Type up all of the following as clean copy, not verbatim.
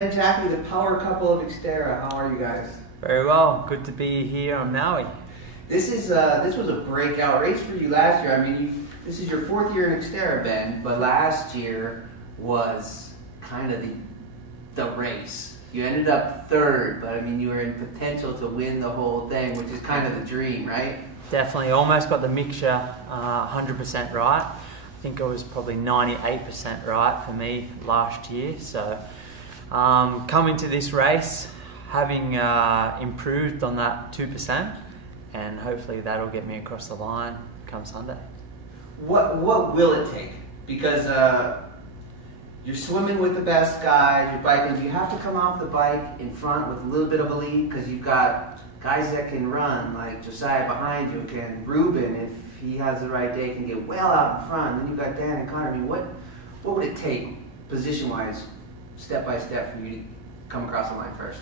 And Jacqui, the power couple of XTERRA, how are you guys? Very well. Good to be here on Maui. This was a breakout race for you last year. I mean, this is your fourth year in XTERRA, Ben, but last year was kind of the race. You ended up third, but I mean, you were in potential to win the whole thing, which is kind of the dream, right? Definitely. Almost got the mixture 100% right. I think it was probably 98% right for me last year. So coming to this race, having improved on that 2%, and hopefully that'll get me across the line come Sunday. What will it take? Because you're swimming with the best guys, you're biking. You have to come off the bike in front with a little bit of a lead because you've got guys that can run, like Josiah behind you, can Ruben, if he has the right day, can get well out in front. Then you've got Dan and Connor. I mean, what would it take position-wise, step by step, for you to come across the line first?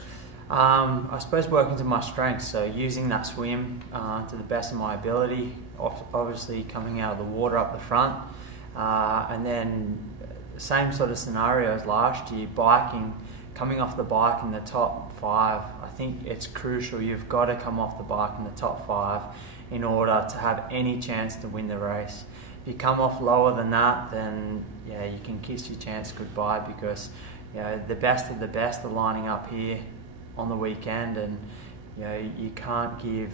I suppose working to my strengths, so using that swim to the best of my ability, obviously coming out of the water up the front, and then same sort of scenario as last year, biking, coming off the bike in the top 5. I think it's crucial. You've got to come off the bike in the top 5 in order to have any chance to win the race. If you come off lower than that, then yeah, you can kiss your chance goodbye, because you know, the best of the best are lining up here on the weekend, and you know, you can't give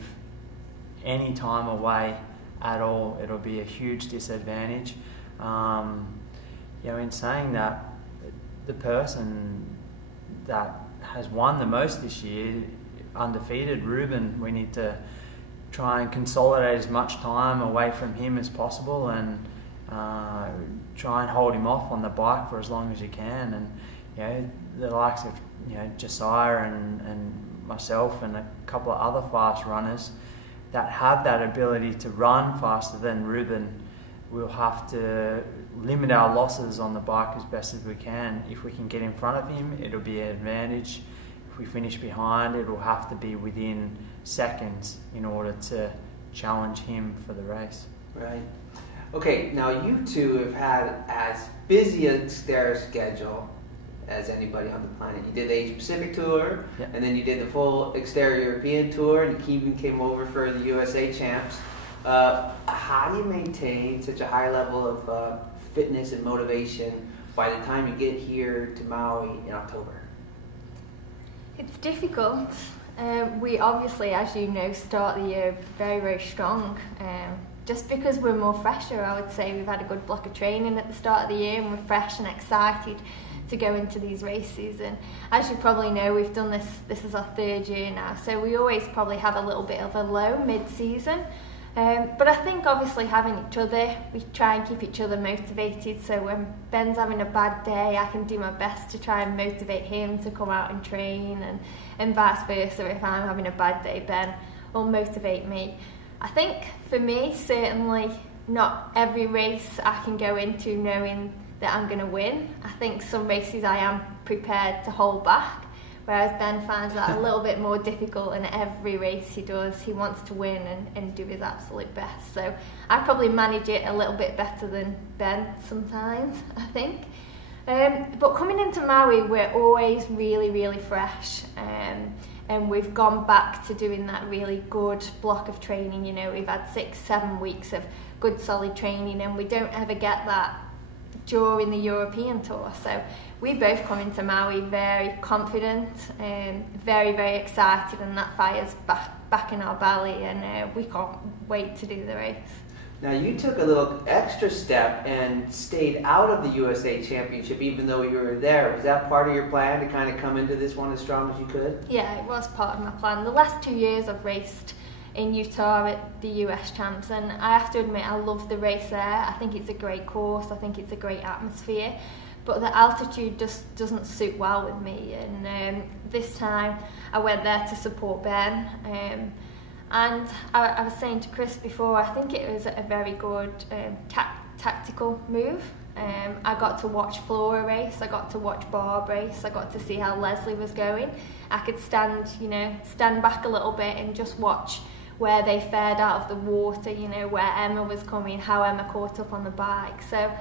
any time away at all. It'll be a huge disadvantage. You know, in saying that, the person that has won the most this year, undefeated, Ruben, we need to try and consolidate as much time away from him as possible, and try and hold him off on the bike for as long as you can. And you know, the likes of Josiah and myself and a couple of other fast runners that have that ability to run faster than Ruben, we'll have to limit our losses on the bike as best as we can. If we can get in front of him, it'll be an advantage. If we finish behind, it'll have to be within seconds in order to challenge him for the race. Right. Okay, now you two have had as busy a XTERRA schedule as anybody on the planet. You did the Asia Pacific tour, yep, and then you did the full XTERRA European tour, and you even came over for the USA Champs. How do you maintain such a high level of fitness and motivation by the time you get here to Maui in October? It's difficult. We obviously, as you know, start the year very, very strong. Just because we're more fresher, I would say we've had a good block of training at the start of the year, and we're fresh and excited to go into these races. And as you probably know, we've done this is our 3rd year now, so we always probably have a little bit of a low mid-season. But I think obviously having each other, we try and keep each other motivated, so when Ben's having a bad day, I can do my best to try and motivate him to come out and train, and vice versa. If I'm having a bad day, Ben will motivate me. I think for me, certainly not every race I can go into knowing that I'm going to win. I think some races I am prepared to hold back, whereas Ben finds that a little bit more difficult, and every race he does, he wants to win and do his absolute best. So I probably manage it a little bit better than Ben sometimes, I think. But coming into Maui, we're always really, really fresh. And we've gone back to doing that really good block of training. You know, we've had 6-7 weeks of good solid training, and we don't ever get that during the European tour. So we both come into Maui very confident and very, very excited, and that fire's back in our belly, and we can't wait to do the race. Now, you took a little extra step and stayed out of the USA Championship even though you were there. Was that part of your plan, to kind of come into this one as strong as you could? Yeah, it was part of my plan. The last 2 years I've raced in Utah at the US Champs, and I have to admit I love the race there. I think it's a great course, I think it's a great atmosphere, but the altitude just doesn't suit well with me. And this time I went there to support Ben, and I was saying to Chris before, I think it was a very good tactical move. I got to watch Flora race, I got to watch Barb race, I got to see how Leslie was going. I could stand back a little bit and just watch where they fared out of the water, where Emma was coming, how Emma caught up on the bike. So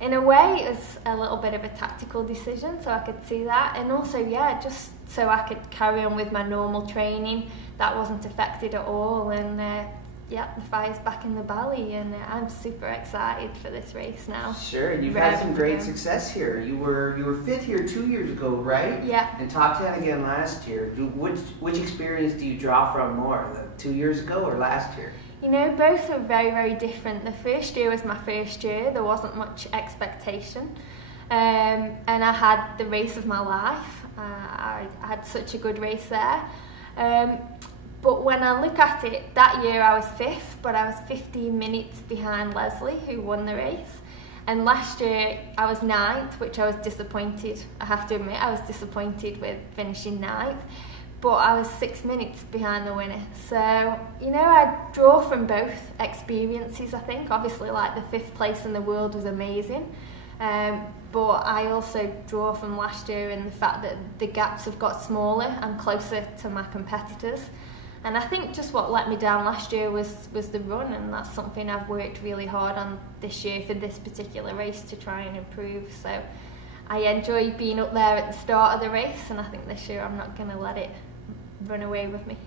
in a way, it was a little bit of a tactical decision, so I could see that. And also, yeah, just so I could carry on with my normal training. That wasn't affected at all. And yeah, the fire's back in the belly, and I'm super excited for this race now. Sure, and you've had some great success here. You were fifth here 2 years ago, right? Yeah. And top 10 again last year. Which experience do you draw from more, 2 years ago or last year? You know, both are very, very different. The first year was my first year. There wasn't much expectation. And I had the race of my life. I had such a good race there. But when I look at it, that year I was fifth, but I was 15 minutes behind Leslie, who won the race. And last year I was ninth, which I was disappointed. I have to admit, I was disappointed with finishing ninth. But I was 6 minutes behind the winner. So, you know, I draw from both experiences, I think. Obviously, like, the fifth place in the world was amazing. But I also draw from last year in the fact that the gaps have got smaller and closer to my competitors. And I think just what let me down last year was the run, and that's something I've worked really hard on this year for this particular race to try and improve. So I enjoy being up there at the start of the race, and I think this year I'm not going to let it run away with me.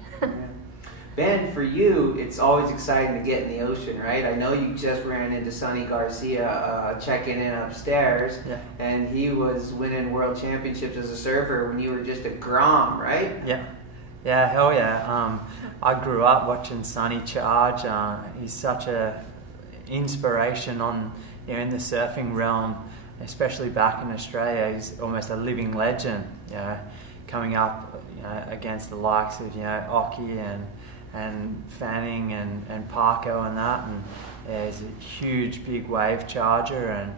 Ben, for you, it's always exciting to get in the ocean, right? I know you just ran into Sonny Garcia checking in upstairs, and he was winning world championships as a surfer when you were just a grom, right? Yeah, hell yeah. I grew up watching Sonny charge. He's such a inspiration in the surfing realm, especially back in Australia. He's almost a living legend, coming up against the likes of Oki and Fanning and Parko and that, and he's a huge big wave charger.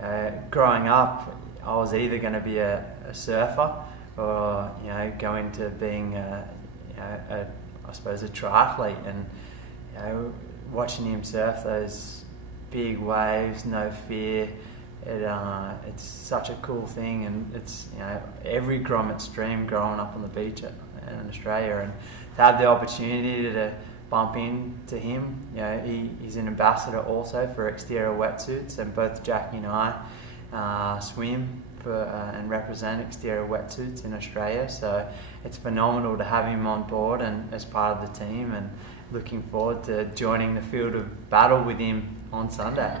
And growing up, I was either going to be a surfer or go into being I suppose a triathlete, and watching him surf those big waves, no fear. It's such a cool thing, and it's every grommet's dream growing up on the beach in Australia, and to have the opportunity to bump into him. He's an ambassador also for XTERRA wetsuits, and both Jacqui and I swim for and represent XTERRA wetsuits in Australia. So it's phenomenal to have him on board and as part of the team, and looking forward to joining the field of battle with him on Sunday.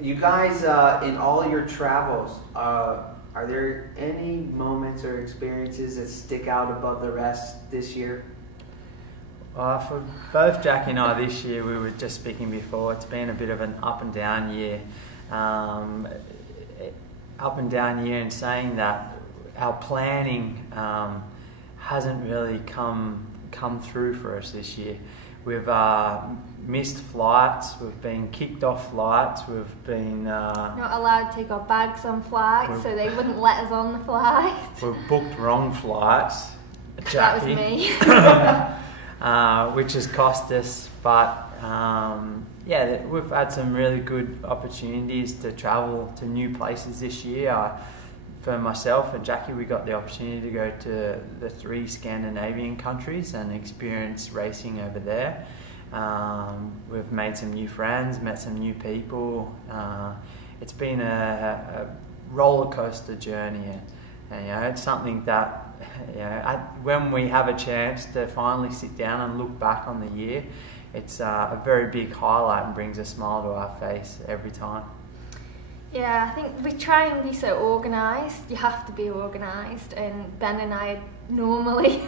You guys, in all your travels, are there any moments or experiences that stick out above the rest this year? For both Jacqui and I this year, we were just speaking before, it's been a bit of an up and down year. Up and down year in saying that our planning hasn't really come through for us this year. We've missed flights, we've been kicked off flights, we've been not allowed to take our bags on flights, so they wouldn't let us on the flight. We've booked wrong flights, Jacqui. That was me. Which has cost us, but we've had some really good opportunities to travel to new places this year. For myself and Jacqui, we got the opportunity to go to the 3 Scandinavian countries and experience racing over there. We've made some new friends, met some new people. It's been a roller coaster journey, and it's something that when we have a chance to finally sit down and look back on the year, it's a very big highlight and brings a smile to our face every time. Yeah, I think we try and be so organised. You have to be organised, and Ben and I are normally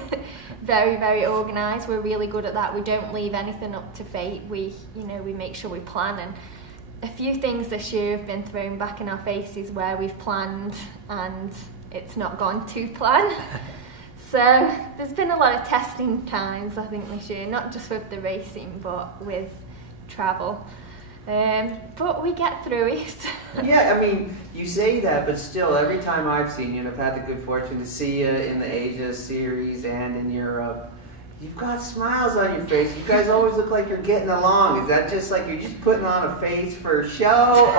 very, very organised. We're really good at that. We don't leave anything up to fate. We make sure we plan, and a few things this year have been thrown back in our faces where we've planned and it's not gone to plan. So there's been a lot of testing times, I think, this year, not just with the racing but with travel. But we get through it. Yeah, I mean, you say that, but still, every time I've seen you, and I've had the good fortune to see you in the Asia series and in Europe, you've got smiles on your face. You guys always look like you're getting along. Is that just like you're just putting on a face for show, or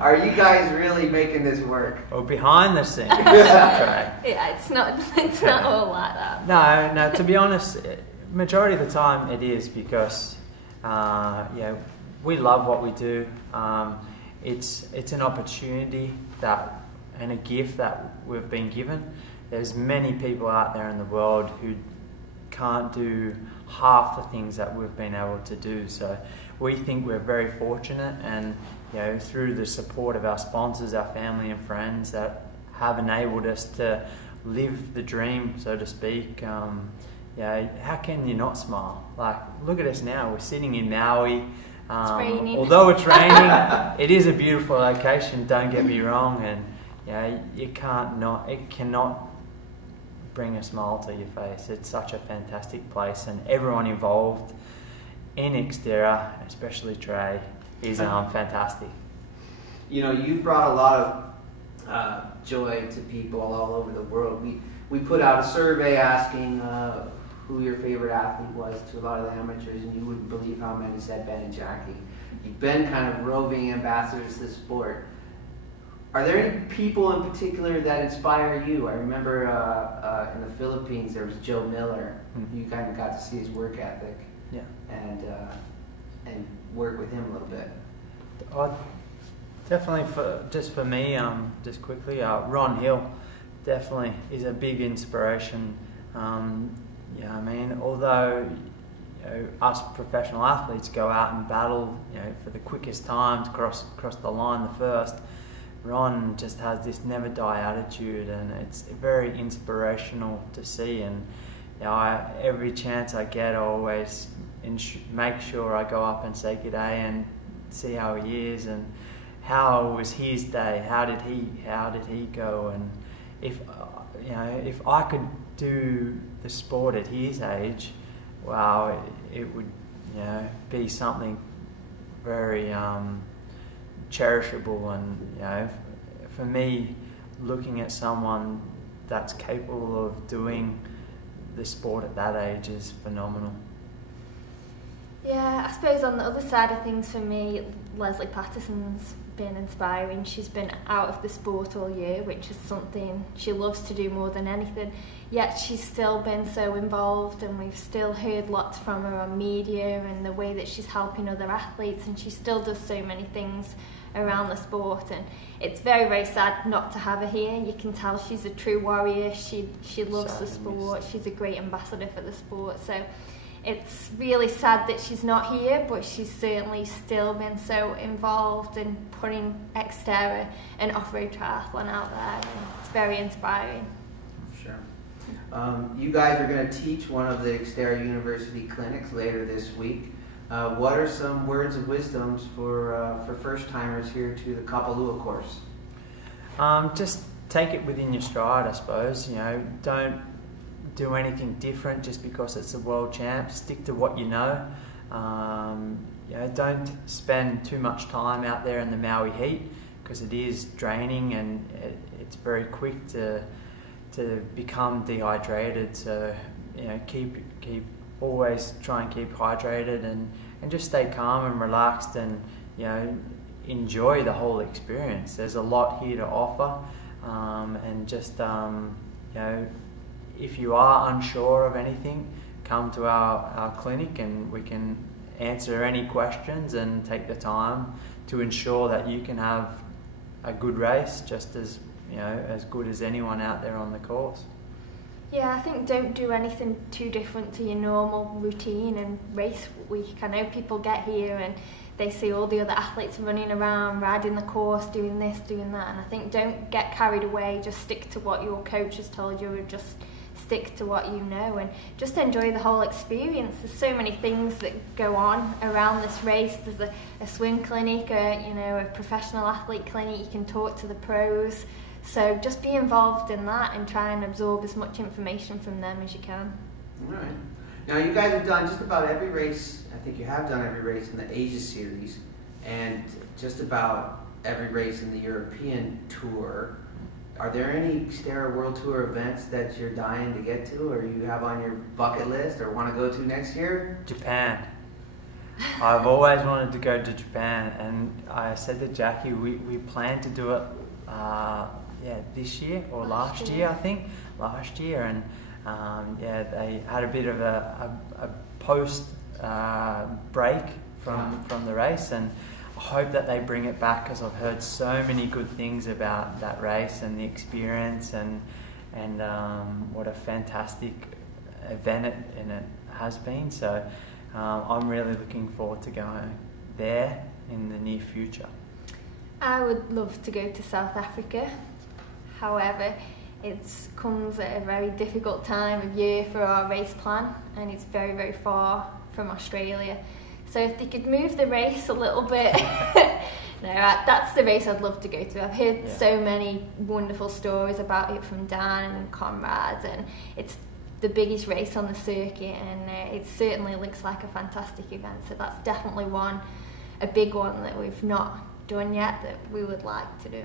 are you guys really making this work? Well, behind the scenes, right? Yeah, it's not all like that. No, to be honest, majority of the time it is, because we love what we do. it's an opportunity and a gift that we've been given. There's many people out there in the world who can't do half the things that we've been able to do. So we think we're very fortunate, and through the support of our sponsors, our family and friends that have enabled us to live the dream, so to speak. How can you not smile? Like, look at us now. We're sitting in Maui. It's raining. Although it's raining, it is a beautiful location. Don't get me wrong, and it cannot bring a smile to your face. It's such a fantastic place, and everyone involved in XTERRA, especially Trey, is fantastic. You brought a lot of joy to people all over the world. We put out a survey asking who your favorite athlete was to a lot of the amateurs, and you wouldn't believe how many said Ben and Jacqui. You've been kind of roving ambassadors to the sport. Are there any people in particular that inspire you? I remember in the Philippines there was Joe Miller. Mm-hmm. You kind of got to see his work ethic, and work with him a little bit. Definitely for me, just quickly, Ron Hill definitely is a big inspiration. Although us professional athletes go out and battle, for the quickest times, cross the line the first, Ron just has this never die attitude, and it's very inspirational to see. And every chance I get, I always make sure I go up and say good day and see how he is and how was his day, how did he go, and if I could do the sport at his age, wow, it would be something very cherishable. And for me, looking at someone that's capable of doing the sport at that age is phenomenal. Yeah, I suppose on the other side of things for me, Leslie Patterson's been inspiring. She's been out of the sport all year, which is something she loves to do more than anything, yet she's still been so involved, and we've still heard lots from her on media and the way that she's helping other athletes, and she still does so many things around the sport, and it's very, very sad not to have her here. You can tell she's a true warrior. She loves the sport. She's a great ambassador for the sport, so it's really sad that she's not here, but she's certainly still been so involved in putting XTERRA and off-road triathlon out there, and it's very inspiring. Sure. You guys are going to teach one of the XTERRA University clinics later this week. What are some words of wisdom for first-timers here to the Kapalua course? Just take it within your stride, I suppose. Don't do anything different just because it's a world champ. Stick to what you know. Don't spend too much time out there in the Maui heat, because it is draining and it's very quick to become dehydrated. So always try and keep hydrated and just stay calm and relaxed, and enjoy the whole experience. There's a lot here to offer, and just if you are unsure of anything, come to our clinic and we can answer any questions and take the time to ensure that you can have a good race, just as as good as anyone out there on the course. Yeah, I think don't do anything too different to your normal routine and race week. I know people get here and they see all the other athletes running around, riding the course, doing this, doing that, and I think don't get carried away. Just stick to what your coach has told you, or just stick to what you know, and just enjoy the whole experience. There's so many things that go on around this race. There's a swim clinic, a professional athlete clinic. You can talk to the pros. So just be involved in that and try and absorb as much information from them as you can. All right. Now you guys have done just about every race. I think you have done every race in the Asia Series, and just about every race in the European Tour. Are there any XTERRA World Tour events that you're dying to get to, or you have on your bucket list, or want to go to next year? Japan. I've always wanted to go to Japan, and I said to Jacqui, we plan to do it this year or last year, I think. Last year, and they had a bit of a post break from the race, and hope that they bring it back, because I've heard so many good things about that race and the experience, and what a fantastic event it has been. So I'm really looking forward to going there in the near future. I would love to go to South Africa. However, it comes at a very difficult time of year for our race plan, and it's very, very far from Australia. So if they could move the race a little bit, that's the race I'd love to go to. I've heard so many wonderful stories about it from Dan and comrades, and it's the biggest race on the circuit, and it certainly looks like a fantastic event. So that's definitely a big one that we've not done yet that we would like to do.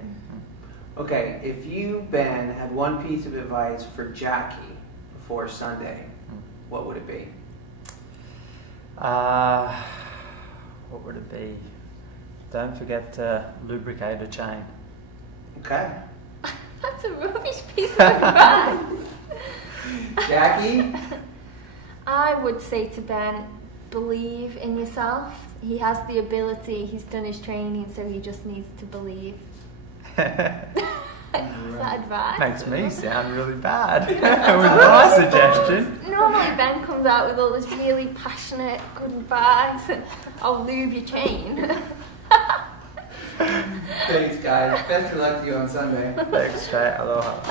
Okay, if you, Ben, had one piece of advice for Jacqui before Sunday, what would it be? What would it be? Don't forget to lubricate a chain. Okay. That's a rubbish piece of advice. Jacqui? I would say to Ben, believe in yourself. He has the ability, he's done his training, so he just needs to believe. Is that advice? Makes me sound really bad with my suggestion. Normally Ben comes out with all this really passionate good advice, and I'll lube your chain. Thanks, guys. Best of luck to you on Sunday. Thanks, straight. Aloha.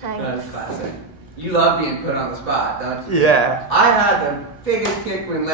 Thanks. That's classic. You love being put on the spot, don't you? Yeah. I had the biggest kick when